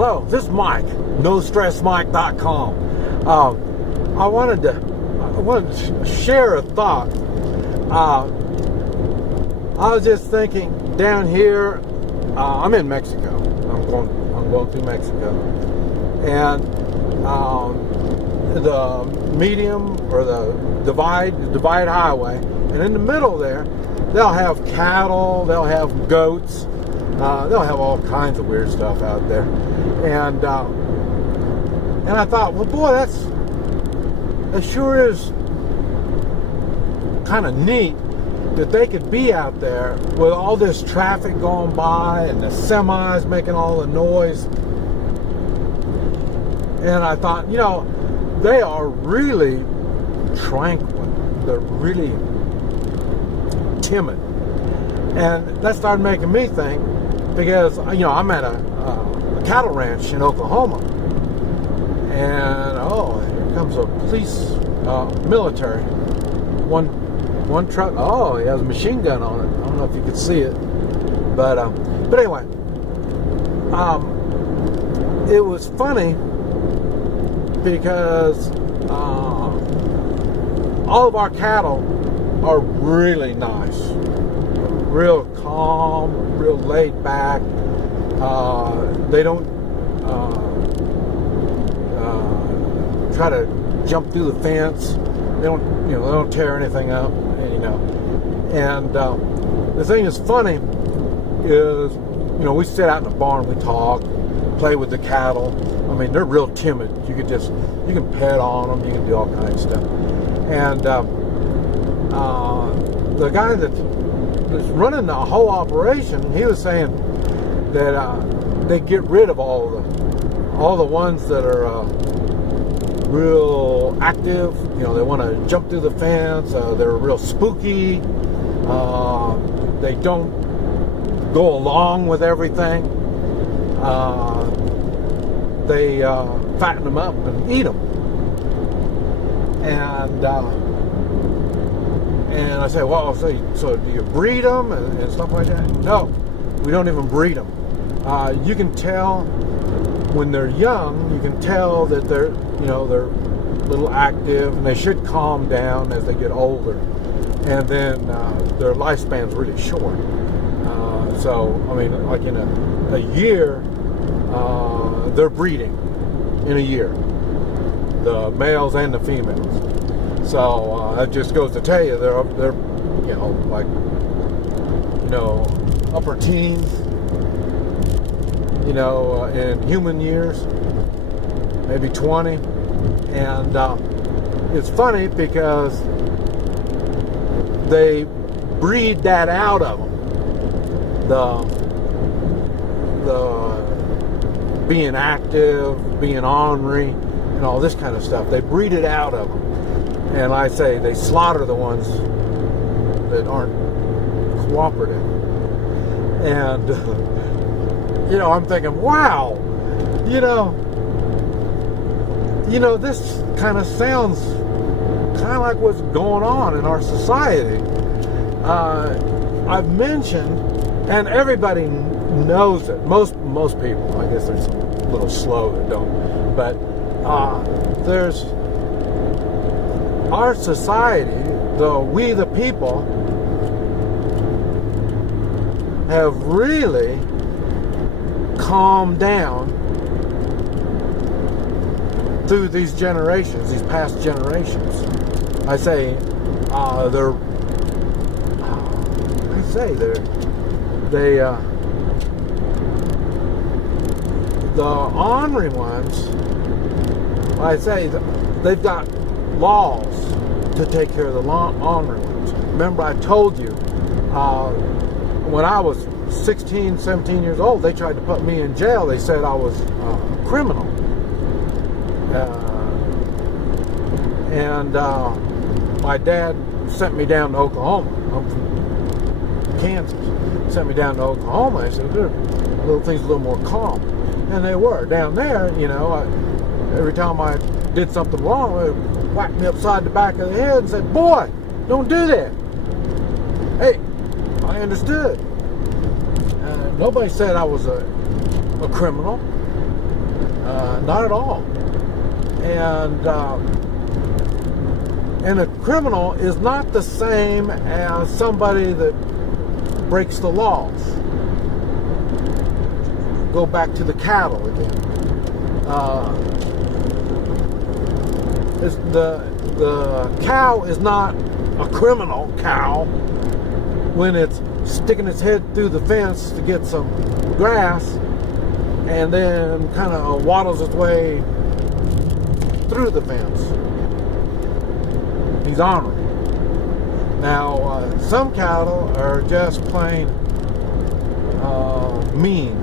Hello, this is Mike, NoStressMike.com. I wanted to share a thought. I was just thinking down here. I'm in Mexico. I'm going through Mexico, and the medium or the divide highway, and in the middle there, they'll have cattle, they'll have goats, they'll have all kinds of weird stuff out there, and I thought, well, boy, that sure is kind of neat that they could be out there with all this traffic going by and the semis making all the noise. And I thought, they are really tranquil. They're really timid. And that started making me think, because, I'm at a cattle ranch in Oklahoma. And, here comes a police, military. One truck. Oh, he has a machine gun on it. I don't know if you could see it, but anyway, it was funny because all of our cattle are really nice, real calm, real laid back. They don't try to jump through the fence. They don't tear anything up, And the thing that's funny is, we sit out in the barn, we talk, play with the cattle. I mean, they're real timid. You can pet on them, you can do all kinds of stuff. And the guy that's running the whole operation, he was saying that they get rid of all the ones that are real active. They want to jump through the fence. They're real spooky. They don't go along with everything. They fatten them up and eat them. And I say, well, so do you breed them and stuff like that? No, we don't even breed them. You can tell when they're young. You can tell that they're a little active, and they should calm down as they get older, and then their lifespan's really short. So I mean, like in a year, they're breeding in a year, the males and the females. So that just goes to tell you they're upper teens, in human years, maybe 20. And it's funny because they breed that out of them, the being active, being ornery, and all this kind of stuff. They breed it out of them. And I say they slaughter the ones that aren't cooperative. And, I'm thinking, wow, this kind of sounds kind of like what's going on in our society. I've mentioned, and everybody knows it. Most people, I guess there's a little slow that don't, but there's our society, we the people, have really calmed down through these generations, these past generations. I say the ornery ones, I say they've got laws to take care of the ornery ones. Remember I told you, when I was 16, 17 years old, they tried to put me in jail. They said I was a criminal. And my dad sent me down to Oklahoma. I'm from Kansas. Sent me down to Oklahoma. I said, little things a little more calm. And they were. Down there, every time I did something wrong, they whacked me upside the back of the head and said, boy, don't do that. Hey, I understood. Nobody said I was a criminal. Not at all. And a criminal is not the same as somebody that breaks the laws. Go back to the cattle again. The cow is not a criminal cow when it's sticking its head through the fence to get some grass and then kind of waddles its way through the fence. He's honored. Now, some cattle are just plain mean.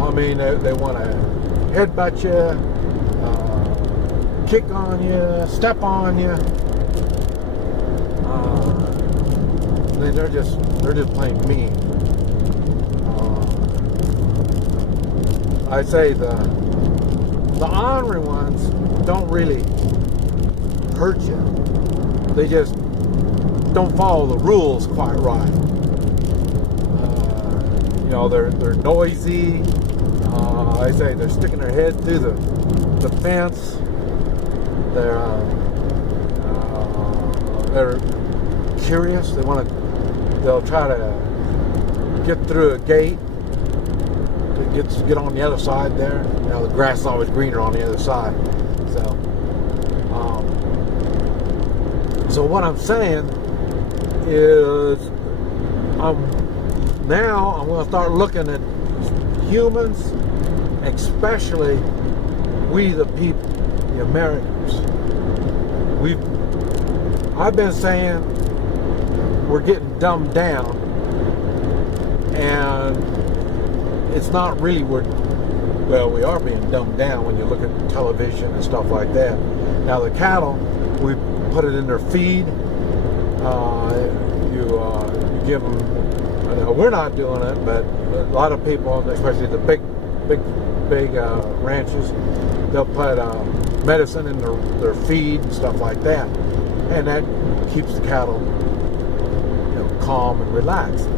I mean, they want to headbutt you, kick on you, step on you. They're just plain mean. I say the ornery ones don't really hurt you. They just don't follow the rules quite right. You know, they're noisy. I say they're sticking their head through the fence. They're curious. They'll try to get through a gate to get on the other side there. You know, the grass is always greener on the other side. So what I'm saying is, now I'm going to start looking at humans, especially we the people, the Americans. I've been saying we're getting dumbed down, and it's not really we are being dumbed down when you look at television and stuff like that. Now the cattle, we put it in their feed. You give them. We're not doing it, but a lot of people, especially the big ranches, they'll put medicine in their feed and stuff like that, and that keeps the cattle, calm and relaxed.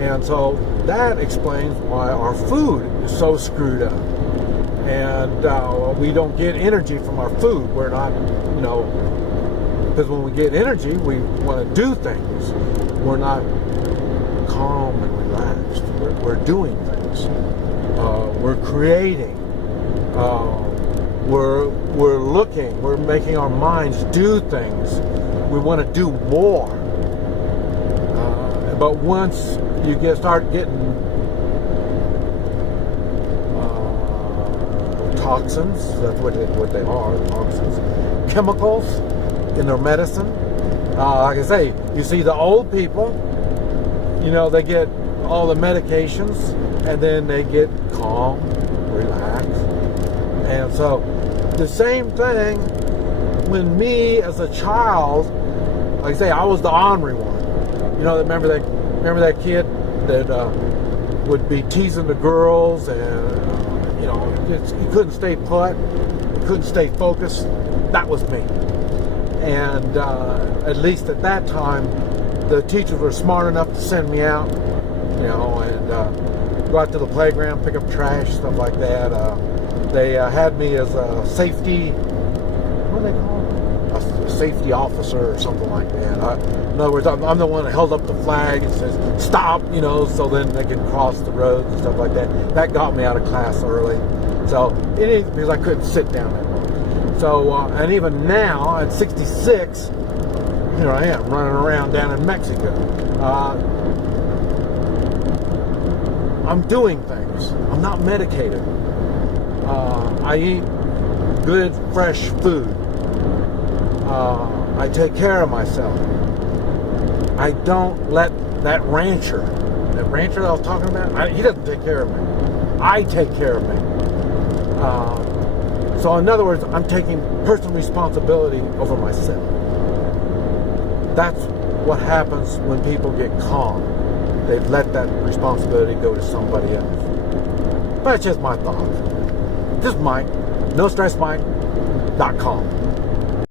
And so that explains why our food is so screwed up, and we don't get energy from our food. We're not, because when we get energy, we want to do things. We're not calm and relaxed. We're doing things. We're creating. We're looking. We're making our minds do things. We want to do more. But once you start getting toxins, that's what they are, toxins, chemicals in their medicine. Like I say, you see the old people, they get all the medications and then they get calm, relaxed. And so the same thing when me as a child, like I say, I was the ornery one. Remember that kid that would be teasing the girls, and he couldn't stay put, he couldn't stay focused. That was me. And at least at that time, the teachers were smart enough to send me out, and go out to the playground, pick up trash, stuff like that. They had me as a safety, what do they call it? A safety officer or something like that. In other words, I'm the one that held up the flag and says, stop, so then they can cross the roads and stuff like that. That got me out of class early. So, because I couldn't sit down that long. So, and even now, at 66, here I am running around down in Mexico. I'm doing things. I'm not medicated. I eat good, fresh food. I take care of myself. I don't let that rancher that I was talking about, he doesn't take care of me. I take care of me. So in other words, I'm taking personal responsibility over myself. That's what happens when people get calm. They've let that responsibility go to somebody else. But it's just my thought. This is Mike, NoStressMike.com.